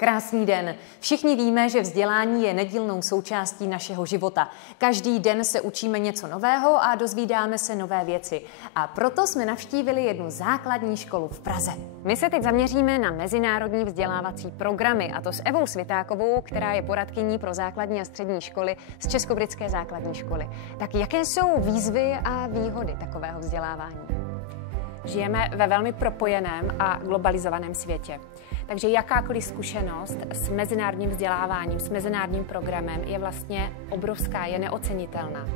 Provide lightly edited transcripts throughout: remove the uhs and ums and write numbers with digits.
Krásný den. Všichni víme, že vzdělání je nedílnou součástí našeho života. Každý den se učíme něco nového a dozvídáme se nové věci. A proto jsme navštívili jednu základní školu v Praze. My se teď zaměříme na mezinárodní vzdělávací programy, a to s Evou Svitákovou, která je poradkyní pro základní a střední školy z Českobritské základní školy. Tak jaké jsou výzvy a výhody takového vzdělávání? Žijeme ve velmi propojeném a globalizovaném světě. Takže jakákoliv zkušenost s mezinárodním vzděláváním, s mezinárodním programem je vlastně obrovská, je neocenitelná.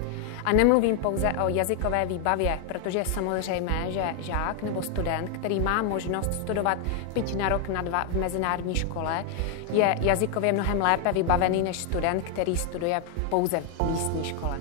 A nemluvím pouze o jazykové výbavě, protože je samozřejmé, že žák nebo student, který má možnost studovat byť na rok, na dva v mezinárodní škole, je jazykově mnohem lépe vybavený než student, který studuje pouze v místní škole.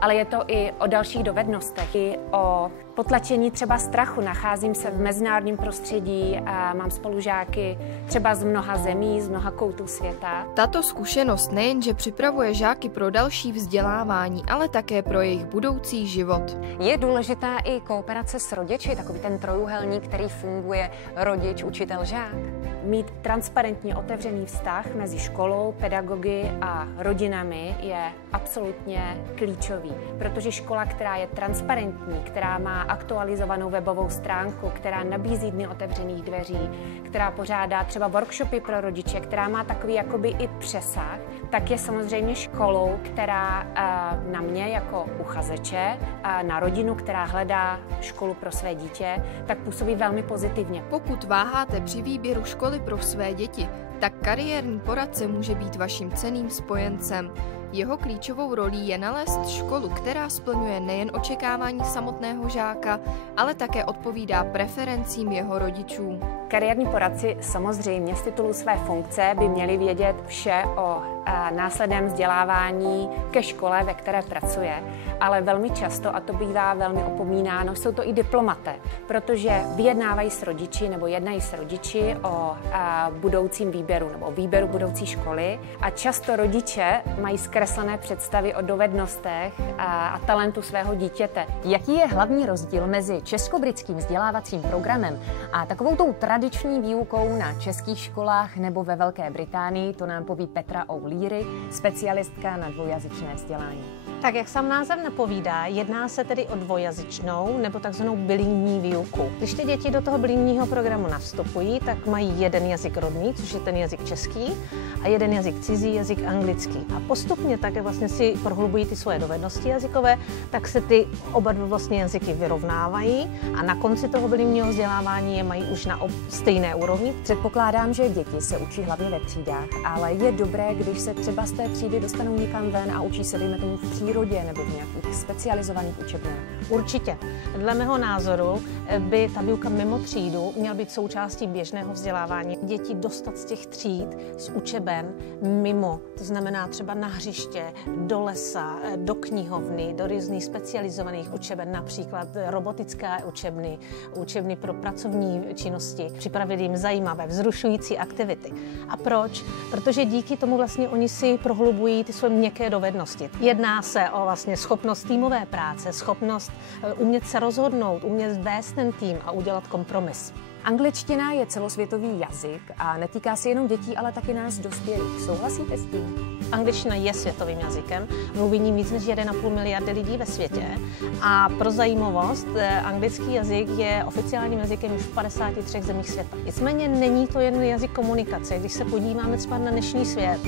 Ale je to i o dalších dovednostech, i o potlačení třeba strachu. Nacházím se v mezinárodním prostředí a mám spolužáky třeba z mnoha zemí, z mnoha koutů světa. Tato zkušenost nejenže připravuje žáky pro další vzdělávání, ale také pro jejich budoucí život. Je důležitá i kooperace s rodiči, takový ten trojúhelník, který funguje rodič, učitel, žák. Mít transparentně otevřený vztah mezi školou, pedagogy a rodinami je absolutně klíčový, protože škola, která je transparentní, která má aktualizovanou webovou stránku, která nabízí dny otevřených dveří, která pořádá třeba workshopy pro rodiče, která má takový jakoby i přesah, tak je samozřejmě školou, která na mě jako uchazeče, na rodinu, která hledá školu pro své dítě, tak působí velmi pozitivně. Pokud váháte při výběru školy pro své děti, tak kariérní poradce může být vaším cenným spojencem. Jeho klíčovou rolí je nalézt školu, která splňuje nejen očekávání samotného žáka, ale také odpovídá preferencím jeho rodičů. Kariérní poradci samozřejmě z titulu své funkce by měli vědět vše o následném vzdělávání ke škole, ve které pracuje, ale velmi často, a to bývá velmi opomínáno, jsou to i diplomaté, protože vyjednávají s rodiči nebo jednají s rodiči o budoucím výběru nebo o výběru budoucí školy a často rodiče mají zkreslené představy o dovednostech a talentu svého dítěte. Jaký je hlavní rozdíl mezi českobritským vzdělávacím programem a takovou tou tradiční výukou na českých školách nebo ve Velké Británii, to nám poví Petra O'Leary, specialistka na dvojjazyčné vzdělání. Tak jak sám název napovídá, jedná se tedy o dvojjazyčnou nebo takzvanou bilingvní výuku. Když ty děti do toho bilingvního programu nastupují, tak mají jeden jazyk rodný, což je ten jazyk český, a jeden jazyk cizí, jazyk anglický. A postupně také vlastně si prohlubují ty svoje dovednosti jazykové, tak se ty oba dva vlastně jazyky vyrovnávají a na konci toho bilingvního vzdělávání je mají už na stejné úrovni. Předpokládám, že děti se učí hlavně ve třídách, ale je dobré, když se třeba z té třídy dostanou někam ven a učí se, dejme tomu, v přírodě nebo v nějakých specializovaných učebnách. Určitě. Dle mého názoru by ta výuka mimo třídu měla být součástí běžného vzdělávání. Děti dostat z těch tříd, z učeben mimo, to znamená třeba na hřiště, do lesa, do knihovny, do různých specializovaných učeben, například robotické učebny pro pracovní činnosti, připravit jim zajímavé, vzrušující aktivity. A proč? Protože díky tomu vlastně oni si prohlubují ty své měkké dovednosti. Jedná se o vlastně schopnost týmové práce, schopnost umět se rozhodnout, umět vést ten tým a udělat kompromis. Angličtina je celosvětový jazyk a netýká se jenom dětí, ale taky nás dospělých. Souhlasíte s tím? Angličtina je světovým jazykem, mluví ní víc než 1,5 miliardy lidí ve světě a pro zajímavost, anglický jazyk je oficiálním jazykem už v 53 zemích světa. Nicméně není to jen jazyk komunikace. Když se podíváme třeba na dnešní svět,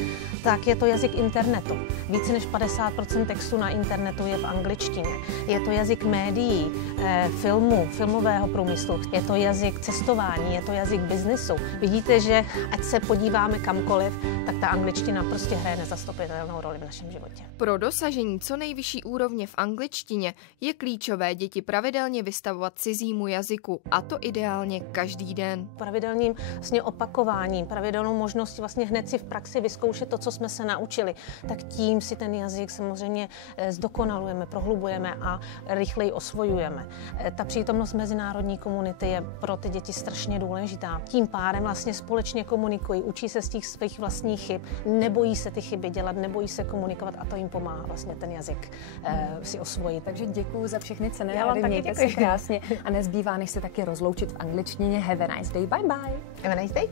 tak je to jazyk internetu. Více než 50% textu na internetu je v angličtině. Je to jazyk médií, filmového průmyslu, je to jazyk cestování, je to jazyk biznesu. Vidíte, že ať se podíváme kamkoliv, tak ta angličtina prostě hraje nezastupitelnou roli v našem životě. Pro dosažení co nejvyšší úrovně v angličtině je klíčové děti pravidelně vystavovat cizímu jazyku, a to ideálně každý den. Pravidelným vlastně opakováním, pravidelnou možností vlastně hned si v praxi vyzkoušet to, co jsme se naučili, tak tím si ten jazyk samozřejmě zdokonalujeme, prohlubujeme a rychleji osvojujeme. Ta přítomnost mezinárodní komunity je pro ty děti strašně důležitá. Tím pádem vlastně společně komunikují, učí se z těch svých vlastních chyb, nebojí se ty chyby dělat, nebojí se komunikovat a to jim pomáhá vlastně ten jazyk si osvojit. Takže děkuji za všechny cenné Já vám rady, taky mějte děkuji. se krásně a nezbývá, než se taky rozloučit v angličtině. Have a nice day, bye bye. Have a nice day.